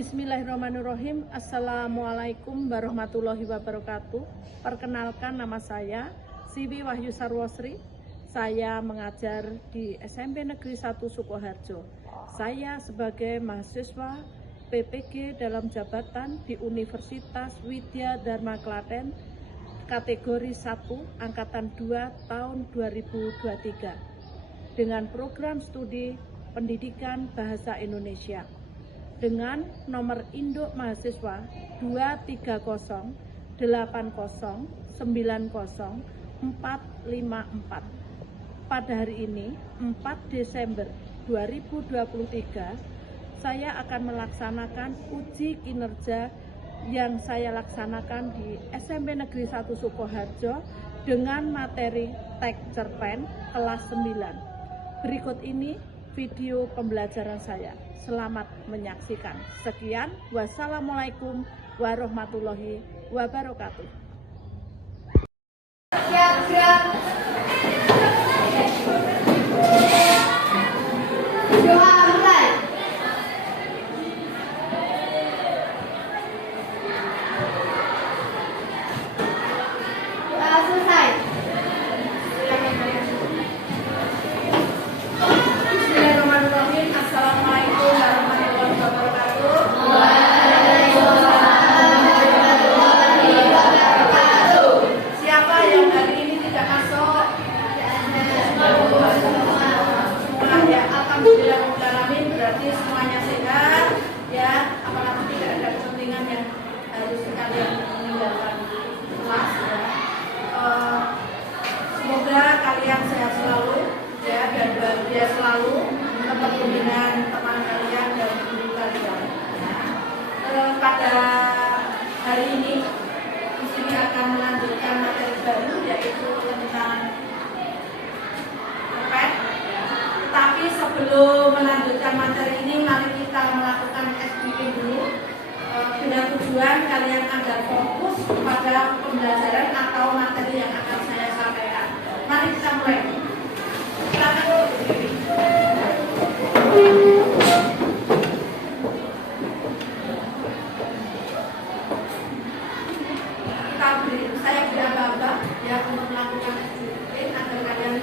Bismillahirrahmanirrahim. Assalamualaikum warahmatullahi wabarakatuh. Perkenalkan, nama saya Siwi Wahyu Sarwosri. Saya mengajar di SMP Negeri 1 Sukoharjo. Saya sebagai mahasiswa PPG dalam jabatan di Universitas Widya Dharma Klaten, kategori 1 Angkatan 2 tahun 2023 dengan program studi Pendidikan Bahasa Indonesia dengan nomor induk mahasiswa 23080904454. Pada hari ini 4 Desember 2023 saya akan melaksanakan uji kinerja yang saya laksanakan di SMP Negeri 1 Sukoharjo dengan materi teks cerpen kelas 9. Berikut ini video pembelajaran saya. Selamat menyaksikan. Sekian, wassalamualaikum warahmatullahi wabarakatuh. Siap-siap. Doa mulai. Doa selesai. Bismillahirrahmanirrahim. Assalamualaikum warahmatullahi wabarakatuh. Siapa yang hari ini tidak masuk? Semua ya, alhamdulillahirrahmanirrahim. Berarti semuanya sehat ya. Apalagi tidak ada kepentingan yang harus sekalian meninggalkan kelas ya. Semoga kalian sehat selalu ya, dan bahagia selalu ketemu dengan teman kalian dan guru kalian. Pada hari ini di sini akan melanjutkan materi baru, yaitu tentang cerpen. Tapi sebelum melanjutkan materi ini, mari kita melakukan SBK dulu dengan tujuan kalian agar fokus pada pembelajaran atau materi yang akan saya sampaikan. Mari kita mulai. Saya beri aba-aba ya untuk melakukan SBK agar kalian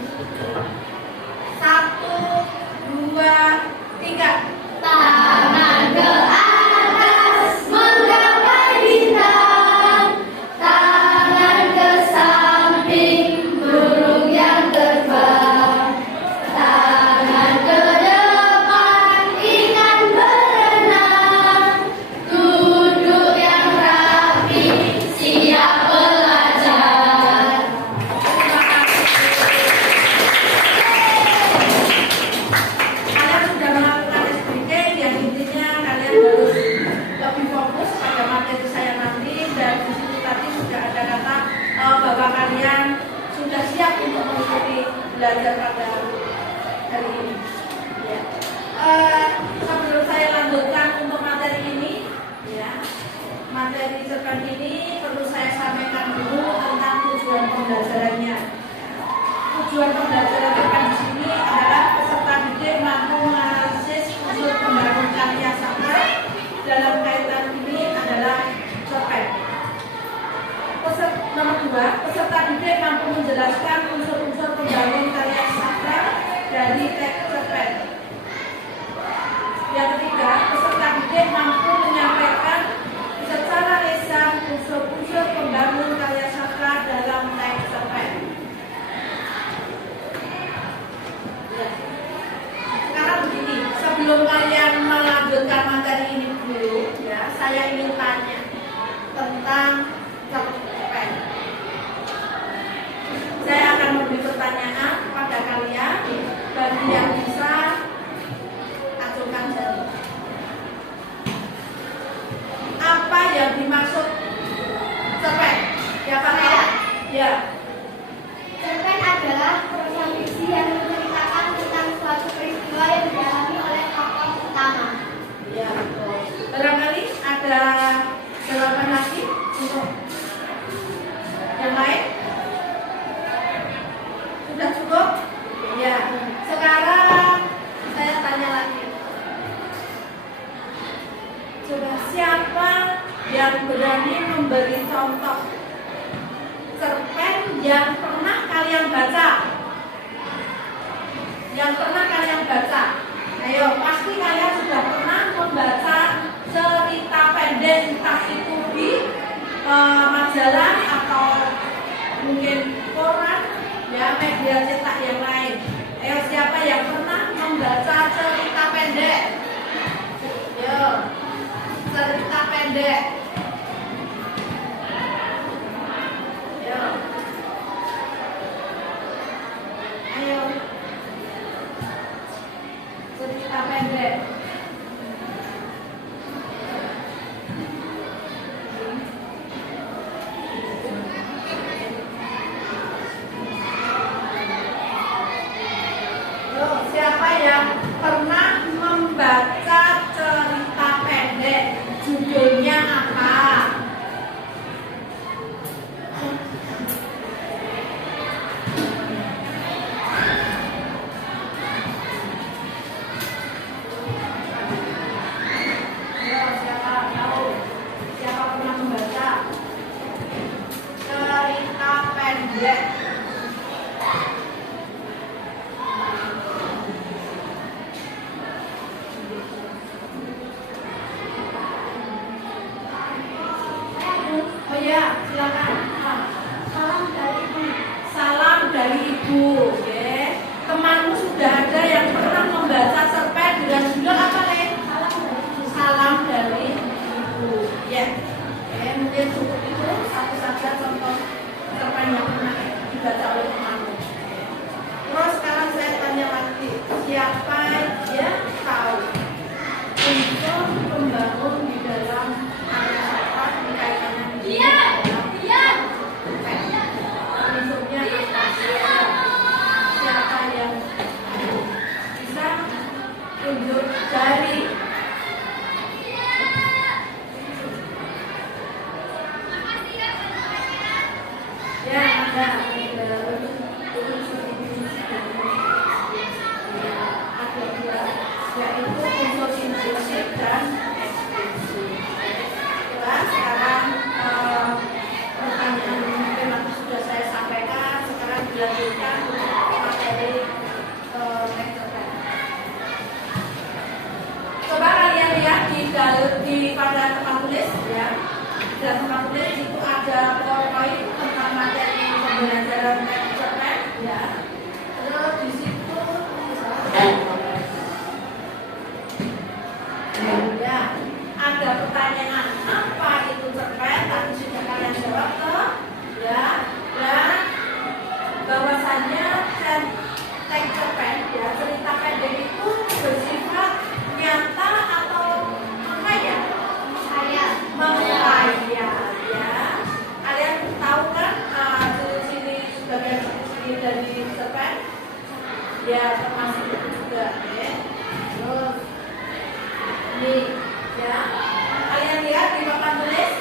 1, 2, 3. Tangan ke atas menggapai bintang, tangan ke samping burung yang terbang, tangan ke depan ikan berenang, duduk yang rapi siap belajar. Kalian sudah melakukan SBK, yang intinya kalian harus lebih fokus pada materi saya nanti, dan di situ tadi sudah ada kata bahwa kalian sudah siap untuk mengikuti belajar pada hari ini. Ya. Sebelum saya lanjutkan untuk materi ini, ya, materi cerpen ini perlu saya sampaikan dulu tentang tujuan pembelajarannya. Tujuan pembelajaran cerpen di sini adalah peserta didik mampu menganalisis unsur pembangun karya sastra. Dalam kaitan ini adalah cerpen. Nomor 2, peserta didik mampu menjelaskan unsur-unsur pembangun karya sastra dari teks cerpen. Yang ketiga, peserta didik mampu menyampaikan secara lisan unsur-unsur pembangun karya sastra dalam teks cerpen. Sekarang begini, sebelum kalian melanjutkan materi ini dulu, ya, saya ingin tanya tentang cerpen. Saya akan memberi pertanyaan kepada kalian, bagi yang bisa acuhkan jari. Apa yang dimaksud cerpen? Siapa tahu? Ya. Cerpen adalah prosa fiksi yang menceritakan tentang suatu peristiwa yang dialami oleh tokoh utama. Ya, betul. Barangkali ada jawaban lagi untuk Coba siapa yang berani memberi contoh cerpen yang pernah kalian baca? Yang pernah kalian baca? Ayo, pasti kalian sudah pernah membaca cerita pendek, entah itu di majalah atau mungkin koran, ya, media cetak yang lain. Ayo, siapa yang pernah membaca cerita pendek? Yo, cerita pendek. Yo. Ayo. Cerita pendek. Siapa yang pernah membaca cerita pendek? Judulnya apa? Siapa tahu? Siapa pernah membaca cerita pendek? Oh ya, silakan. Salam dari Ibu. Salam dari Ibu. Oke. Temanmu sudah ada yang pernah membaca cerpen dengan judul apa, Len? Salam dari Ibu. Ya. Oke, mungkin cukup itu satu saja contoh cerpen yang pernah dibaca oleh temanmu. Terus sekarang saya tanya lagi, siapa yang tahu unsur pembangun di dalam area sekolah kaitannya unsurnya apa? Siapa yang bisa tunjuk jari? Ya, ada dua, yaitu unsur intuisi dan ekspresi. Jelas sekarang pertanyaan mungkin nanti sudah saya sampaikan. Sekarang dilanjutkan untuk materi lecture. Coba kalian lihat di pada tempat tulis, ya. Di tempat tulis itu ada poin tentang materi pembelajaran lecture, ya. Terus di situ ya, ada pertanyaan apa itu cerpen, tadi sudah kalian jawab toh, ya. Dan bahwasannya teks cerpen, ya, cerita pendek itu bersifat nyata atau menghayal? Menghayal, ya. Kalian tahu kan ciri-ciri sebagian ciri dari cerpen? Ya, termasuk itu juga, ya. Terus ini, ya, kalian lihat di papan tulis,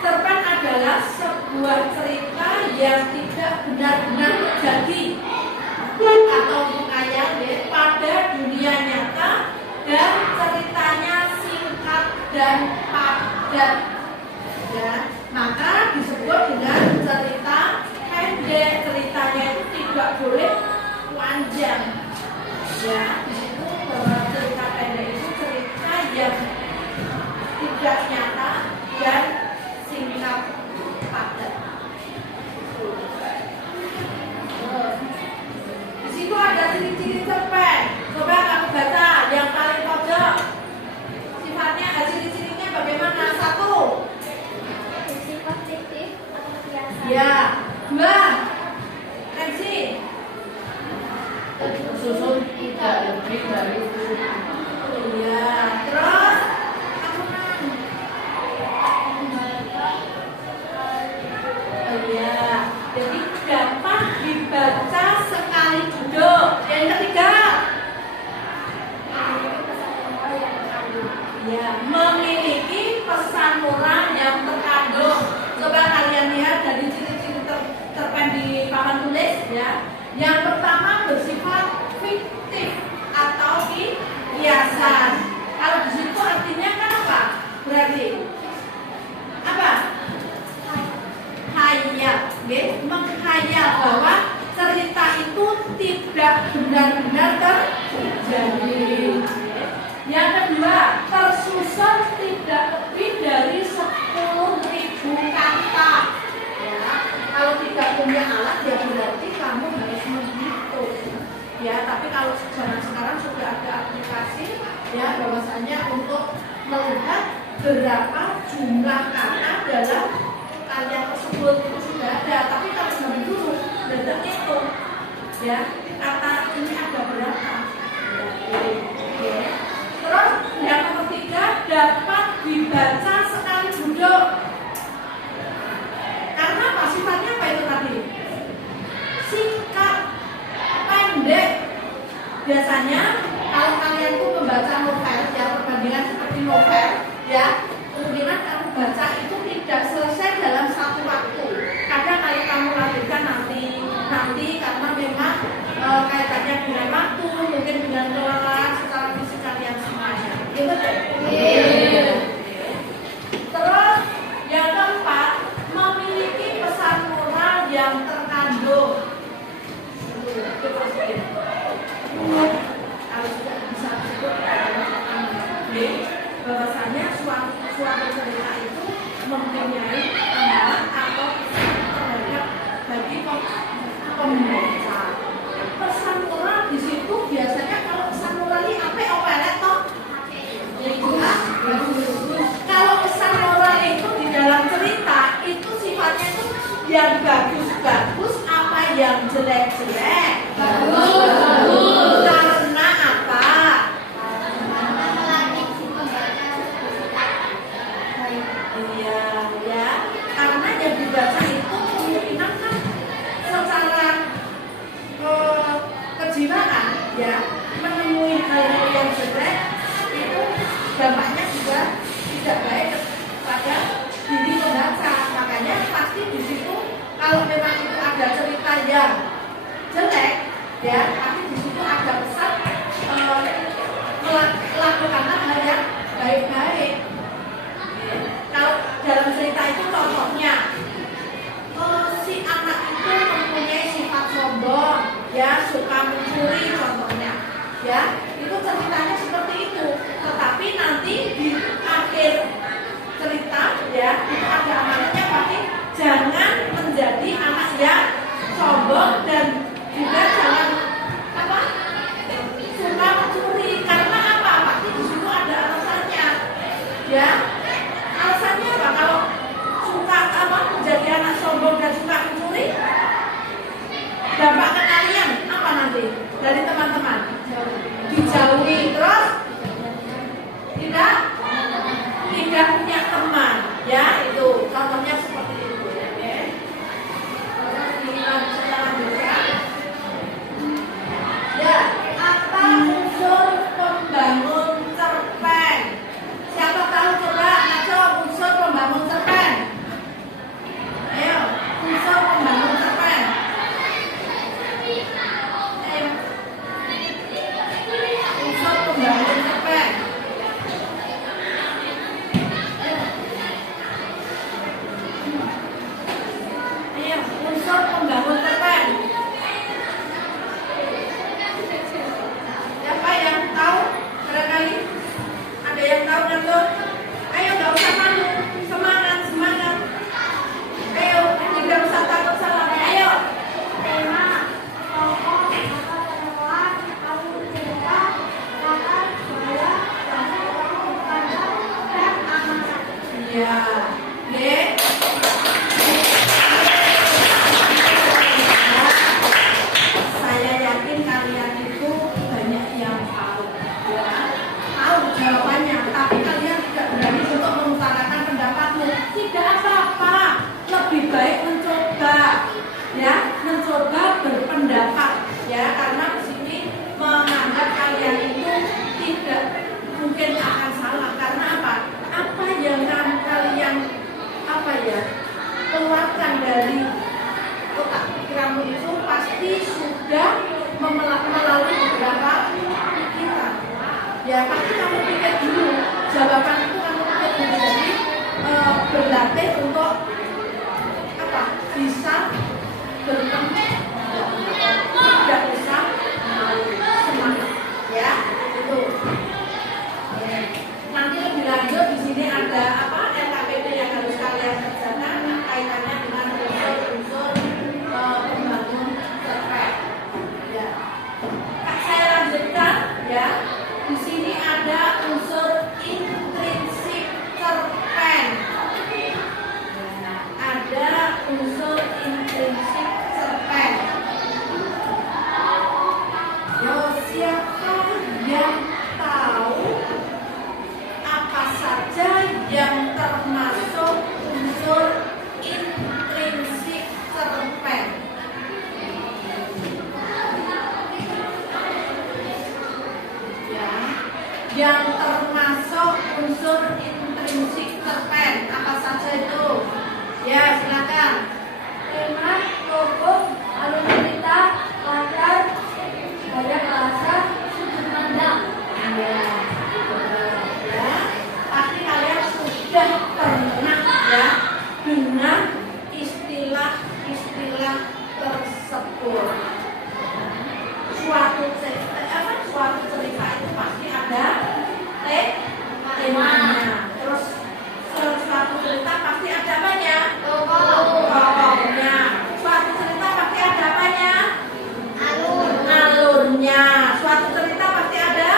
cerpen adalah sebuah cerita yang tidak benar-benar terjadi atau menghayal, ya, pada dunia nyata, dan ceritanya singkat dan padat, ya, maka disebut dengan cerita pendek. Ceritanya itu tidak boleh panjang, ya. Bahwa cerita pendek itu cerita yang tidak nyata dan singkat padat. Di situ ada ciri-ciri cerpen. Coba kamu baca yang paling pojok. Sifatnya, ciri-cirinya bagaimana? Satu, Bersifat fiktif atau biasa. ya. Dua, Nancy, Susun tidak lebih dari iya. Terus iya. Jadi dapat dibaca sekali duduk. Yang ketiga, ya, memiliki pesan moral yang terkandung. Coba kalian lihat dari ciri-ciri cerpen di papan tulis, ya. Yang pertama bersifat fiktif atau kiasan. Kalau di situ unsur tidak lebih dari 10.000 kata. Ya, kalau tidak punya alat ya berarti kamu harus menghitung. Ya, tapi kalau zaman sekarang sudah ada aplikasi ya bahwasanya untuk melihat berapa jumlah kata dalam karya tersebut itu sudah ada. Tapi kalau zaman dulu tidak hitung ya kata ini ada berapa. Ya. Terus yang ketiga dapat dibaca sekali duduk. Karena apa sifatnya apa itu tadi? Singkat, pendek. Biasanya kalau kalian tuh membaca novel ya perbandingan seperti novel ya kemungkinan kamu baca itu tidak selesai dalam satu waktu. Kadang kalau kamu lanjutkan nanti karena memang kaitannya dengan waktu mungkin dengan kelelahan secara fisik kalian semuanya. Gitu deh. Terus yang keempat memiliki pesan moral yang terkandung. Kalau sudah bisa disebut bahwasanya suatu cerita itu mempunyai amalan atau terhadap bagi pembaca. Pesan moral di situ biasanya kalau pesan moral ini apa toh? Kalau pesan moral itu di dalam cerita itu sifatnya itu yang bagus-bagus apa yang jelek-jelek? Bagus. Karena apa? Iya, ya. Karena yang dibaca itu kemungkinan kan secara kejiwaan ya menemui hal-hal yang jelek itu dampaknya juga tidak baik pada diri pembaca. Makanya pasti di situ kalau memang itu ada cerita yang jelek ya, tapi di situ ada pesan melakukanlah hal yang baik-baik. Kalau dalam cerita itu contohnya si anak itu mempunyai sifat sombong ya, suka mencuri contohnya ya, itu ceritanya seperti itu. Tetapi nanti di akhir cerita ya itu ada amanatnya pasti jangan menjadi anak yang sombong dan juga jangan suka mencuri. Karena apa? Pasti di situ ada alasannya ya. Alasannya apa? Kalau suka menjadi anak sombong dan suka mencuri, dampak ke kalian apa nanti dari teman-teman? Dijauhi, terus tidak punya teman ya, itu contohnya seperti itu ya. Terus kita lanjutkan ya, apa unsur pembangun cerpen? Siapa tahu coba ngaco unsur pembangun cerpen? Ayo, unsur pembangun cerpen. Ayo. Unsur pembangun cerpen. Ayo, unsur pembangun cerpen. Siapa yang tahu? Barangkali ada yang tahu ngatur? Ayo, nggak usah malu, semangat. Ayo, tidak usah takut salah. Ayo. Tema, tokoh, kata penemuan, alur cerita, kata, gaya, bahasa, kata, dan amanat. Iya. Dek. Saya yakin kalian itu banyak yang tahu ya. Tahu jawabannya, tapi kalian tidak berani untuk mengutarakan pendapatmu. Tidak apa-apa, lebih baik mencoba ya, mencoba berpendapat ya, karena di sini menganggap kalian itu tidak mungkin akan salah. Karena apa? Apa yang kalian sini ada apa LKPD yang harus kalian kerjakan kaitannya dengan unsur-unsur pembangun cerpen. Ya. Saya lanjutkan ya. Di sini ada unsur intrinsik cerpen. Ada unsur intrinsik cerpen. Yo, siapa yang tahu apa saja yang termasuk unsur intrinsik cerpen? Ya, yang termasuk unsur intrinsik cerpen apa saja itu? Ya, silakan. Tema, tokoh, alur cerita, latar, gaya bahasa, sudut pandang. Ya, ya. Pasti kalian sudah pernah ya dengan istilah-istilah tersebut. Suatu cerita itu pasti ada temanya. Terus suatu cerita pasti ada apanya? Tokohnya. Suatu cerita pasti ada apanya? Alurnya. Suatu cerita pasti ada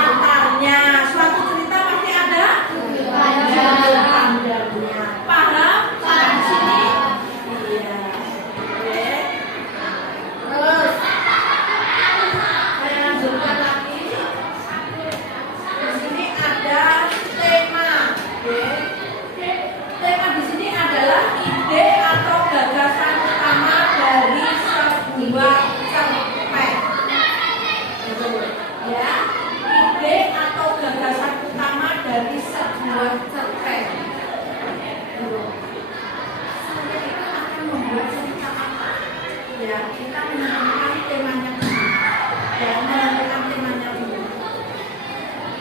latarnya. Suatu cerita pasti ada pandangnya. Paham? Paham sini? Iya. Oke. Terus saya lanjutkan lagi. Di sini ada tema. Oke. Tema di sini adalah ide atau gagasan utama dari sebuah cerpen. Ya, ide atau gagasan utama dari sebuah cerpen. Saya itu akan membuat cerita apa? Ya, kita menentukan temanya dulu. Ya, menentukan temanya dulu.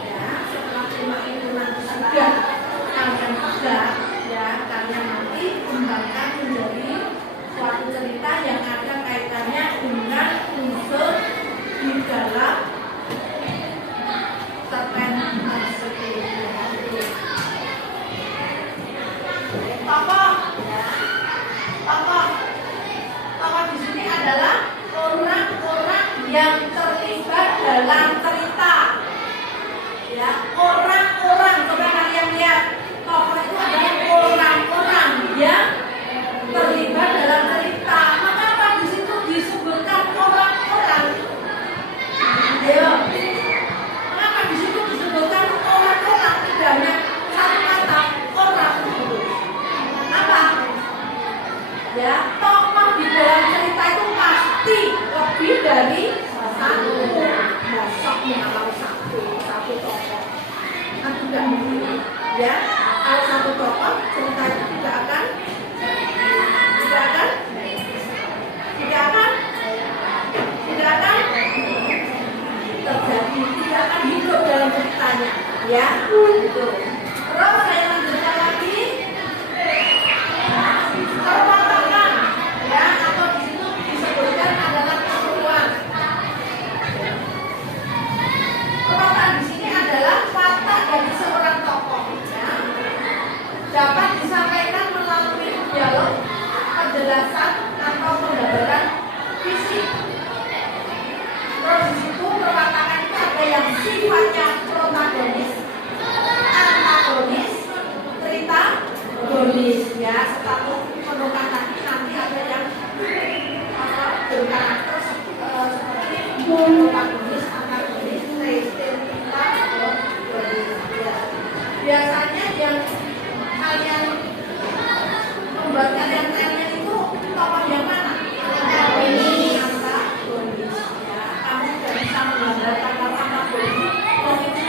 Ya, setelah tema itu nanti sudah kalian pegang, ya, kalian nanti kembangkan menjadi suatu cerita yang ada kaitannya dengan unsur di dalam cerpen tersebut. Tokoh, ya. Tokoh di sini adalah orang-orang yang terlibat dalam cerita. Ya, orang-orang, coba kalian lihat, tokoh itu adalah orang-orang yang terlibat dalam cerita. Mengapa di situ disebutkan orang-orang? Ayo, mengapa di situ disebutkan orang-orang? Tidak hanya satu kata orang. Apa? Ya, tokoh di dalam cerita itu pasti lebih dari satu. Mosok kalau satu tokoh. Kan tidak mungkin. Ya, kalau satu tokoh cerita itu tidak akan terjadi, tidak akan hidup dalam ceritanya. Ya, gitu. Terus saya lanjutkan lagi. Perwataan, ya, atau di situ disebutkan adalah keseruan. Perwataan di sini adalah watak dari seorang tokoh, ya. Dapat disampaikan melalui dialog, penjelasan atau penggambaran fisik. Terus di situ perwatakan itu ada yang sifatnya protagonis, antagonis, cerita protagonis, ya. Status penukan nanti ada yang berkarakter seperti protagonis, antagonis, cerita protagonis. Ya. Biasanya yang kalian membuat kalian itu tokoh yang mana? Antagonis. Ya, kamu tidak bisa menggambarkan kalau antagonis. Oh, ini.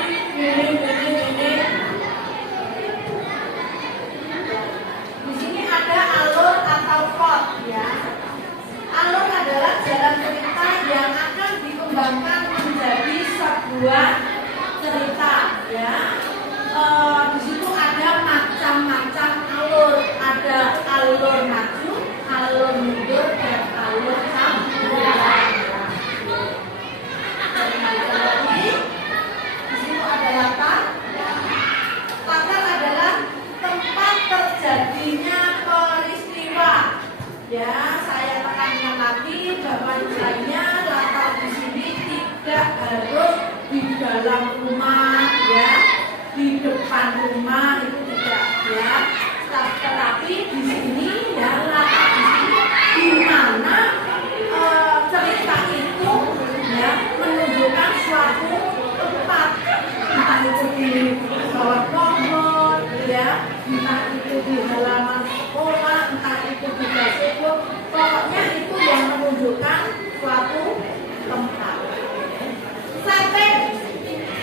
Di sini ada alur atau plot, ya. Alur adalah jalan cerita yang akan dikembangkan menjadi sebuah cerita, ya. Di situ ada macam-macam alur, ada alur maju, alur mundur, dan alur campuran. Di situ ada latar, depan rumah itu tidak ya. Tetapi di sini ya letak di sini di mana cerita itu ya menunjukkan suatu tempat, entah itu di bawah pohon ya, entah itu di halaman sekolah, entah itu di dashboard, pokoknya itu yang menunjukkan suatu tempat. Setting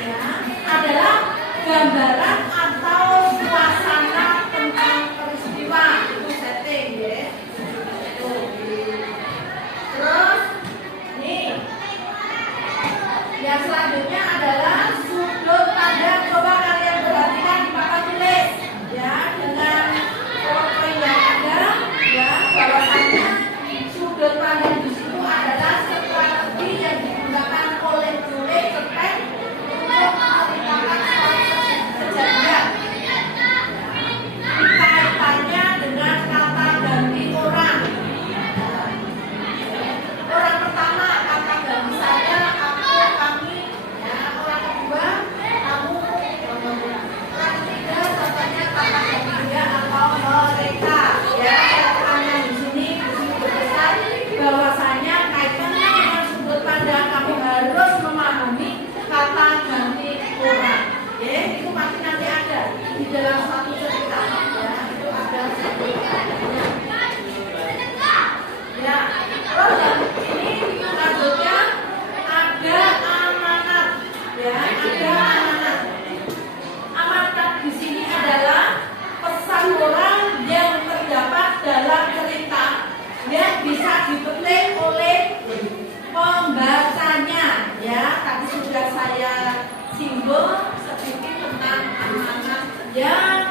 ya, adalah gambaran atau suasana tentang peristiwa, itu setting ya. Terus nih yang selanjutnya adalah sudut pandang. Coba kalian perhatikan di papan tulis ya, dengan poin yang ada ya, bahwasannya sudut pandang di situ adalah strategi yang digunakan oleh penulis cerpen untuk menceritakan suatu kejadian. Kaitannya dengan kata ganti orang. Orang pertama kata ganti saya, aku, kami, ya. Orang kedua kamu, orang ketiga contohnya kata ganti dia atau mereka. Ya, hanya di sini besar bahwasanya kaitannya dengan sudut pandang kamu harus memahami kata ganti orang. Ya, itu pasti nanti ada di dalam satu cerita. Ya, itu ada satu ya. Terus yang ini selanjutnya ada amanat. Ya, ada amanat. Amanat di sini adalah pesan moral yang terdapat dalam cerita yang bisa dipetik oleh pembacanya. Ya, tadi sudah saya singgung sedikit tentang amanat yang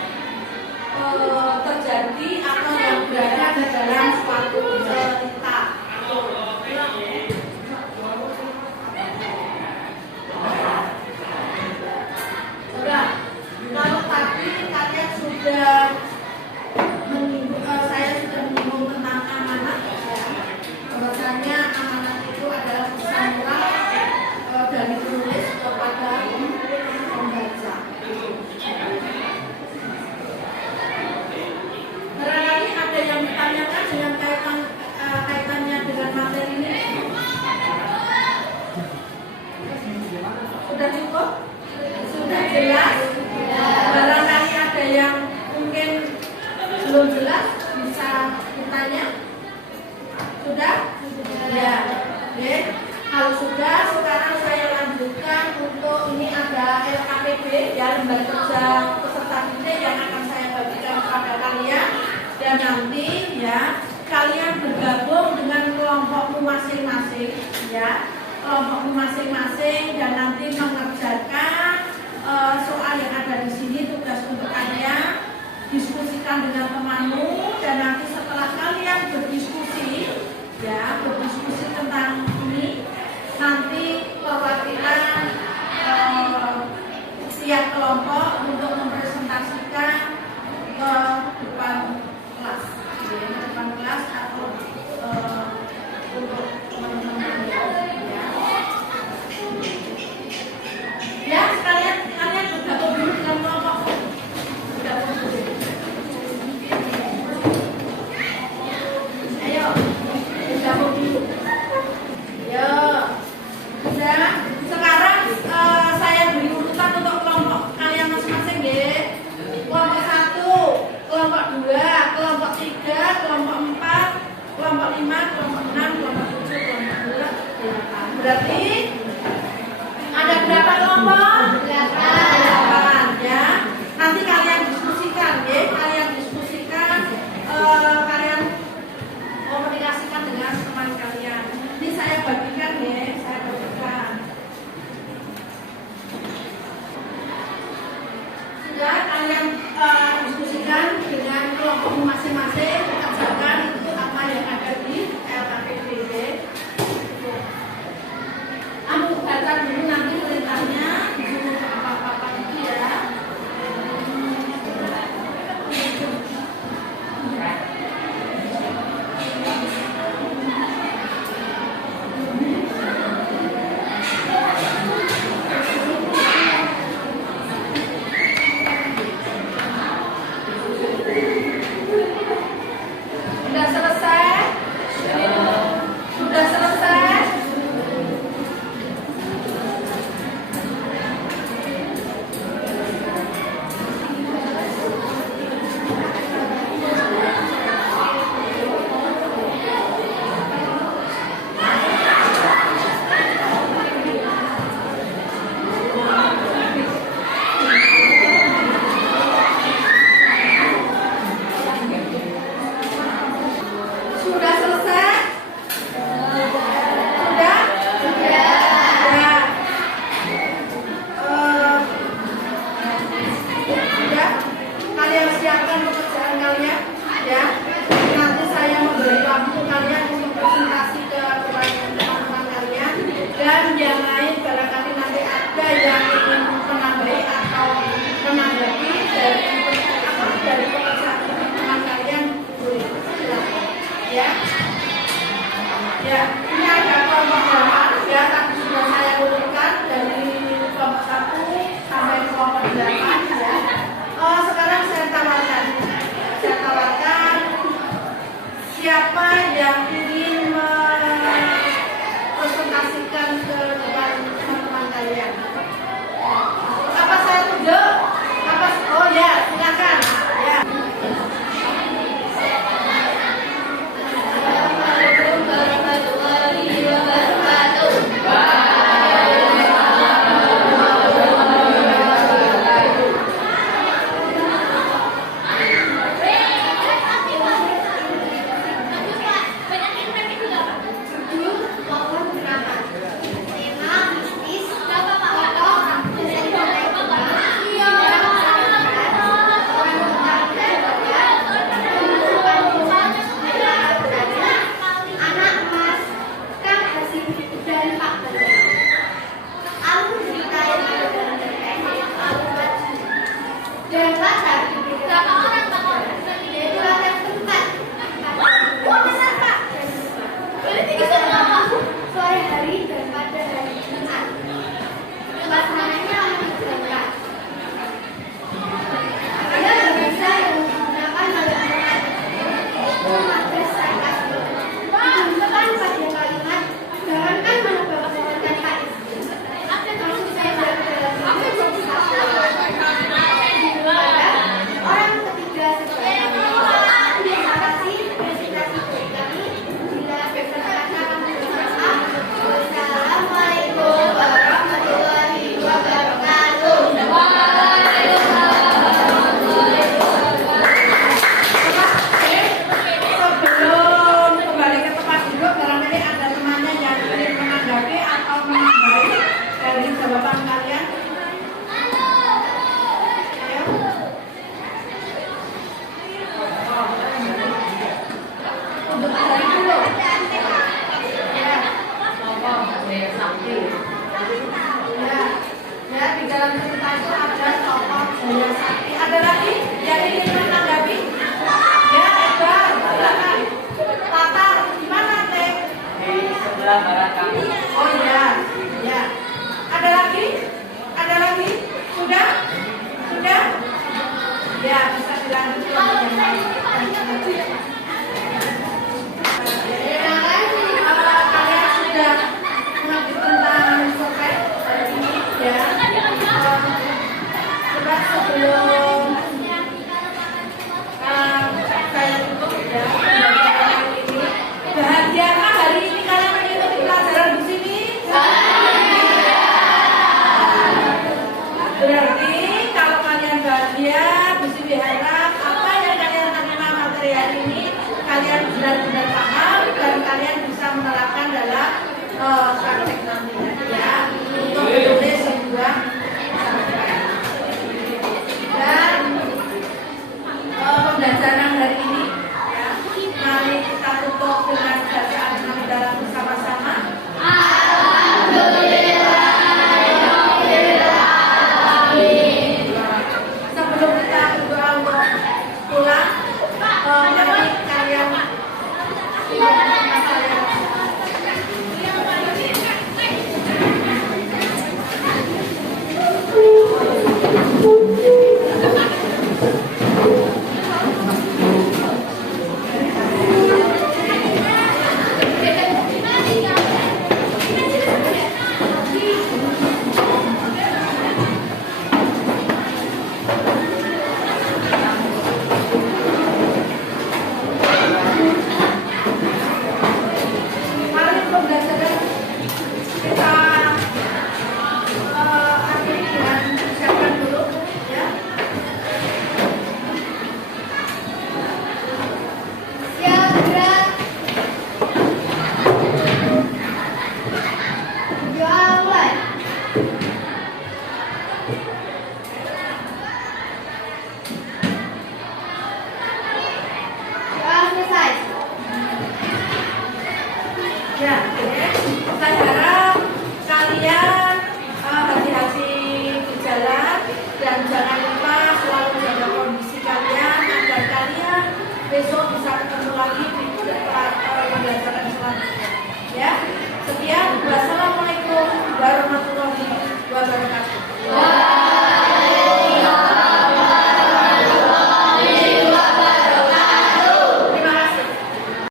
terjadi atau yang berada di dalam suatu cerita. Sudah, kalau tadi kalian sudah saya sudah menyinggung tentang amanat ya. Bahwasanya amanat itu adalah pesan moral dari penulis kepada pembaca. Barangkali ada yang ditanyakan dengan kaitannya dengan materi ini. Sudah cukup? Sudah jelas? Barangkali ada yang mungkin belum jelas, bisa ditanya. Sudah? Ya. Oke. Kalau sudah, sekarang saya lanjutkan untuk ini ada LKPD ya, lembar kerja peserta didik yang akan saya bagikan kepada kalian. Dan nanti ya kalian bergabung dengan kelompokmu masing-masing ya, kelompokmu masing-masing, dan nanti mengerjakan soal yang ada di sini. Tugas untuk kalian diskusikan dengan temanmu, dan nanti setelah kalian berdiskusi ya, berdiskusi tentang ini, nanti perwakilan setiap kelompok untuk mempresentasikan ke depan kelas, ya, depan kelas atau untuk teman-teman ya. Ya, sekalian kalian bergabung dulu dengan kelompok. Bergabung dulu. Ayo, bergabung dulu. Yo, sudah. Sekarang saya beri urutan untuk kelompok kalian masing-masing ya. Kelompok 1, kelompok 2, Dengan